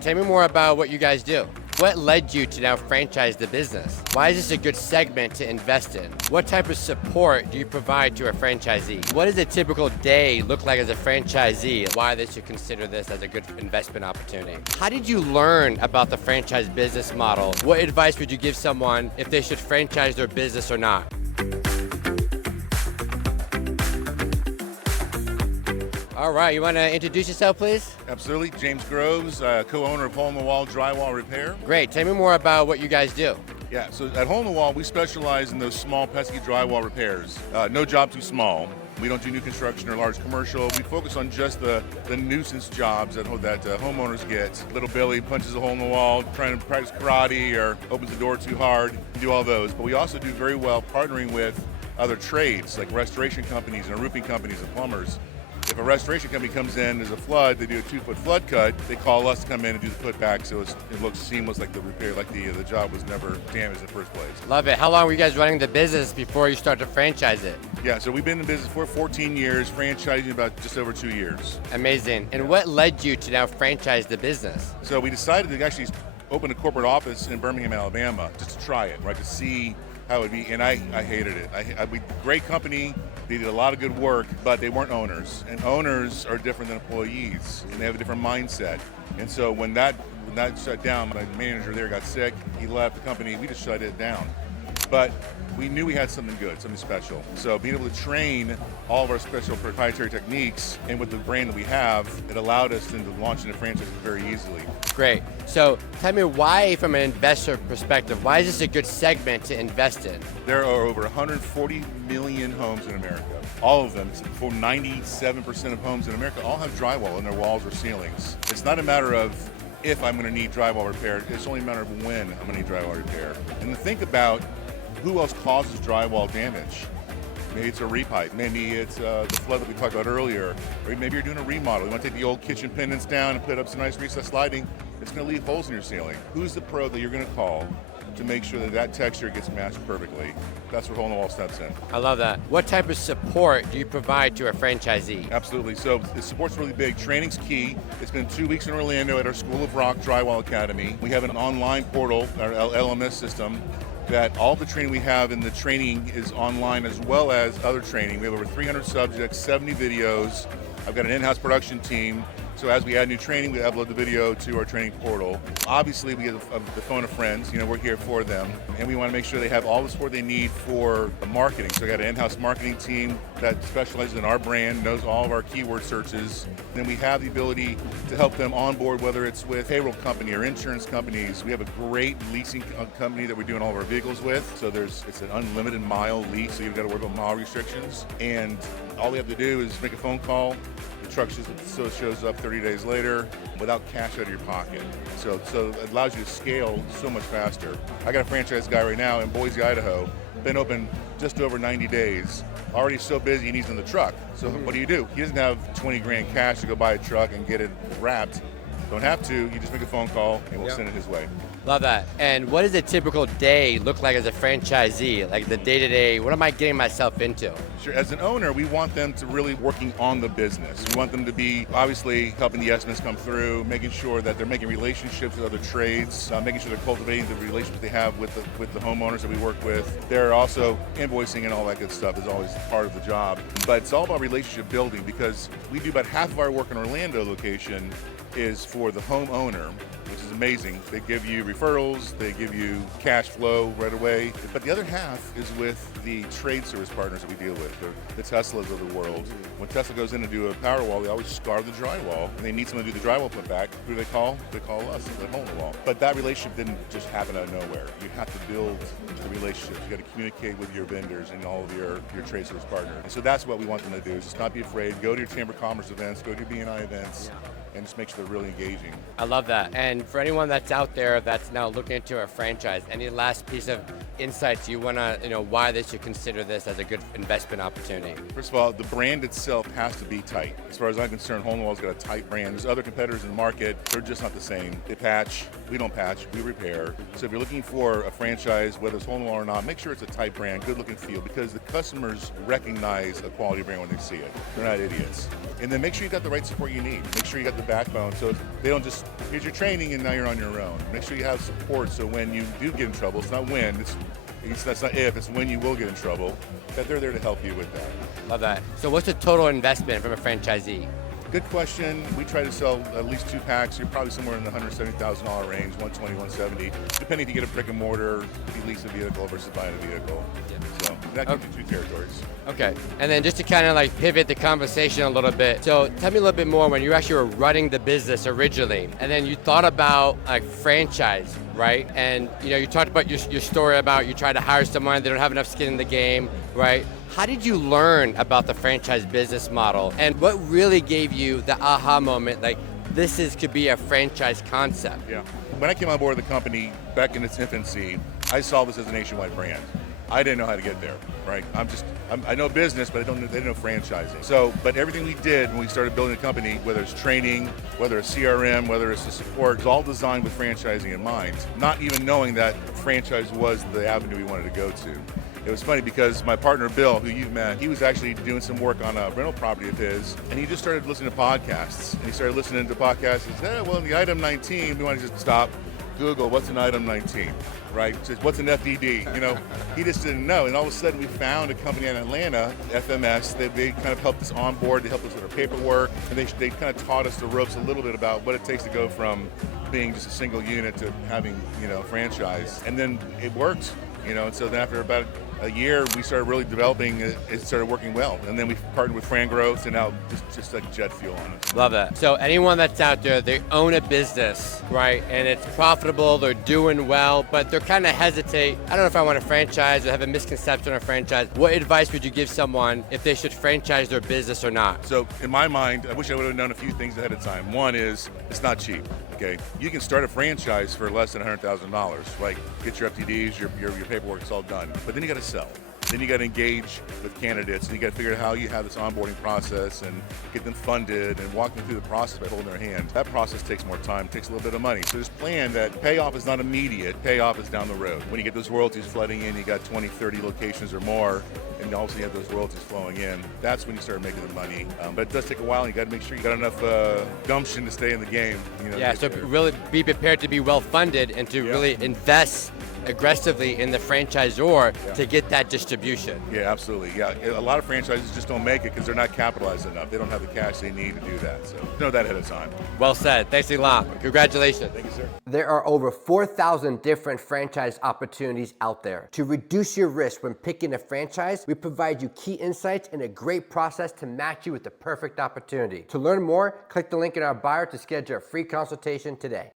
Tell me more about what you guys do. What led you to now franchise the business? Why is this a good segment to invest in? What type of support do you provide to a franchisee? What does a typical day look like as a franchisee? Why they should consider this as a good investment opportunity? How did you learn about the franchise business model? What advice would you give someone if they should franchise their business or not? All right, you want to introduce yourself, please? Absolutely. James Groves, co-owner of Wall Drywall Repair. Great. Tell me more about what you guys do. Yeah, so at Hole in the Wall, we specialize in those small, pesky drywall repairs. No job too small. We don't do new construction or large commercial. We focus on just the nuisance jobs that homeowners get. Little Billy punches a hole in the wall, trying to practice karate or opens the door too hard. We do all those. But we also do very well partnering with other trades, like restoration companies and roofing companies and plumbers. If a restoration company comes in, there's a flood, they do a 2-foot flood cut, they call us to come in and do the putback so it looks seamless, like the repair, like the job was never damaged in the first place. Love it. How long were you guys running the business before you start to franchise it? Yeah, so we've been in business for 14 years, franchising about just over 2 years. Amazing. And what led you to now franchise the business? So we decided to actually open a corporate office in Birmingham, Alabama, just to try it, right, to see how it would be, and I hated it. Great company, they did a lot of good work, but they weren't owners. And owners are different than employees, and they have a different mindset. And so when that shut down, my manager there got sick, he left the company, we just shut it down. But we knew we had something good, something special. So being able to train all of our special proprietary techniques, and with the brand that we have, it allowed us then to launch into franchise very easily. Great. So tell me why, from an investor perspective, why is this a good segment to invest in? There are over 140 million homes in America. All of them, for 97% of homes in America, all have drywall in their walls or ceilings. It's not a matter of if I'm going to need drywall repair, it's only a matter of when I'm going to need drywall repair. And to think about who else causes drywall damage. Maybe it's a repipe, maybe it's the flood that we talked about earlier, or maybe you're doing a remodel. You want to take the old kitchen pendants down and put up some nice recessed lighting. It's going to leave holes in your ceiling. Who's the pro that you're going to call to make sure that texture gets matched perfectly? That's where Hole in the Wall steps in. I love that. What type of support do you provide to a franchisee? Absolutely. So the support's really big. Training's key. It's been 2 weeks in Orlando at our School of Rock Drywall Academy. We have an online portal, our LMS system, that all the training we have in the training is online, as well as other training. We have over 300 subjects, 70 videos. I've got an in-house production team. So as we add new training, we upload the video to our training portal. Obviously, we get the phone of friends. We're here for them, and we want to make sure they have all the support they need for the marketing. So we got an in-house marketing team that specializes in our brand, knows all of our keyword searches. Then we have the ability to help them onboard, whether it's with payroll company or insurance companies. We have a great leasing company that we're doing all of our vehicles with. So it's an unlimited mile lease, so you've got to worry about mile restrictions. And all we have to do is make a phone call. Truck shows up 30 days later without cash out of your pocket. So it allows you to scale so much faster. I got a franchise guy right now in Boise, Idaho, been open just over 90 days, already so busy he needs in the truck. So what do? He doesn't have 20 grand cash to go buy a truck and get it wrapped. Don't have to, you just make a phone call and we'll send it his way. Love that. And what does a typical day look like as a franchisee? Like the day-to-day, what am I getting myself into? Sure, as an owner, we want them to really working on the business. We want them to be obviously helping the estimates come through, making sure that they're making relationships with other trades, making sure they're cultivating the relationships they have with the homeowners that we work with. They're also invoicing and all that good stuff is always part of the job. But it's all about relationship building, because we do about half of our work in Orlando location is for the homeowner, which is amazing. They give you referrals, they give you cash flow right away. But the other half is with the trade service partners that we deal with, the Teslas of the world. When Tesla goes in to do a power wall, they always scar the drywall, and they need someone to do the drywall putback. Who do they call? They call us, the Hole in the Wall. But that relationship didn't just happen out of nowhere. You have to build the relationships. You got to communicate with your vendors and all of your trade service partners. And so that's what we want them to do, is just not be afraid. Go to your Chamber of Commerce events, go to your B&I events, and just make sure they're really engaging. I love that. And for anyone that's out there that's now looking into a franchise, any last piece of insights you want to, why they should consider this as a good investment opportunity? First of all, the brand itself has to be tight. As far as I'm concerned, Hole in the Wall's got a tight brand. There's other competitors in the market, they're just not the same. They patch, we don't patch, we repair. So if you're looking for a franchise, whether it's Hole in the Wall or not, make sure it's a tight brand, good looking feel, because the customers recognize a quality brand when they see it. They're not idiots. And then make sure you got the right support you need. Make sure you got the backbone so they don't just, here's your training and now you're on your own. Make sure you have support so when you do get in trouble, it's not when, that's not if, it's when you will get in trouble, that they're there to help you with that. Love that. So what's the total investment from a franchisee? Good question. We try to sell at least 2 packs. You're probably somewhere in the $170,000 range, 120, 170, depending if you get a brick and mortar, if you lease a vehicle versus buying a vehicle. So that gives you 2 territories. Okay. And then just to kind of like pivot the conversation a little bit. So tell me a little bit more when you actually were running the business originally, and then you thought about like franchise, right? And you talked about your story about you tried to hire someone, they don't have enough skin in the game, right? How did you learn about the franchise business model, and what really gave you the aha moment, like could be a franchise concept? Yeah. When I came on board the company back in its infancy, I saw this as a nationwide brand. I didn't know how to get there, right? I know business, but I didn't know franchising. So, but everything we did when we started building the company, whether it's training, whether it's CRM, whether it's the support, it's all designed with franchising in mind, not even knowing that franchise was the avenue we wanted to go to. It was funny because my partner, Bill, who you've met, he was actually doing some work on a rental property of his, and he just started listening to podcasts. And he started listening to podcasts and said, well, the item 19, we want to just stop, Google, what's an item 19, right? Says, what's an FDD? He just didn't know. And all of a sudden we found a company in Atlanta, FMS, they kind of helped us onboard, they helped us with our paperwork, and they kind of taught us the ropes a little bit about what it takes to go from being just a single unit to having, a franchise. And then it worked, and so then after about a year, we started really developing it. It started working well, and then we partnered with Fran Growth, and now just like jet fuel on it. Love that. So anyone that's out there, they own a business, right, and it's profitable, they're doing well, but they're kind of hesitate. I don't know if I want to franchise or have a misconception of franchise. What advice would you give someone if they should franchise their business or not? So in my mind, I wish I would have known a few things ahead of time. One is it's not cheap. Okay, you can start a franchise for less than $100,000. Like get your FTDs, your paperwork, it's all done. But then you got to sell. Then you got to engage with candidates, and you got to figure out how you have this onboarding process and get them funded and walk them through the process by holding their hand. That process takes more time, takes a little bit of money. So just plan that payoff is not immediate, payoff is down the road. When you get those royalties flooding in, you got 20, 30 locations or more, and also you have those royalties flowing in, that's when you start making the money. But it does take a while, and you got to make sure you got enough gumption to stay in the game. So really be prepared to be well funded and to really invest aggressively in the franchisor to get that distribution. Yeah, absolutely. Yeah, a lot of franchises just don't make it because they're not capitalized enough. They don't have the cash they need to do that. So know that ahead of time. Well said. Thanks a lot. Congratulations. Thank you, sir. There are over 4,000 different franchise opportunities out there. To reduce your risk when picking a franchise, we provide you key insights and a great process to match you with the perfect opportunity. To learn more, click the link in our bio to schedule a free consultation today.